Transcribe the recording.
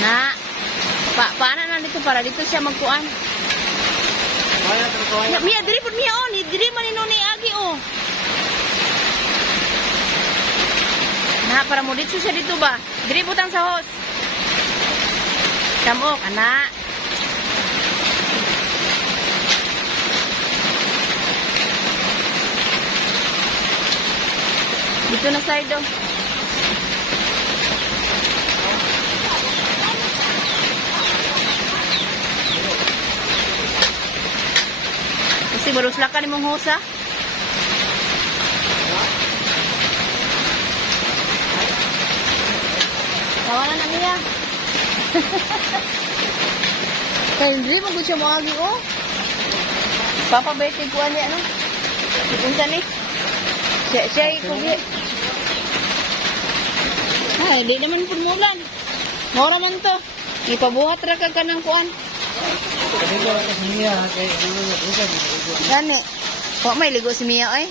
Na. Paana na dito para dito siya magkuan. Mia, diri pud Mia on, diri man ni agi oh. Na para mo dito siya dito ba? Diri butang sa hos. Kamok, anak. Dito na side daw. Kasi baruslakan ni mong hosa. Kawalan na niya. Kaya hindi mo gusto mo agi oh. Papabaitin ko niya ano. Punta ni. Siya ikugi. Ay, di naman pumulan. Mora man to. Ipabuhat ra ka kanang kuan. Gani. Kok may ligo si Mia ay?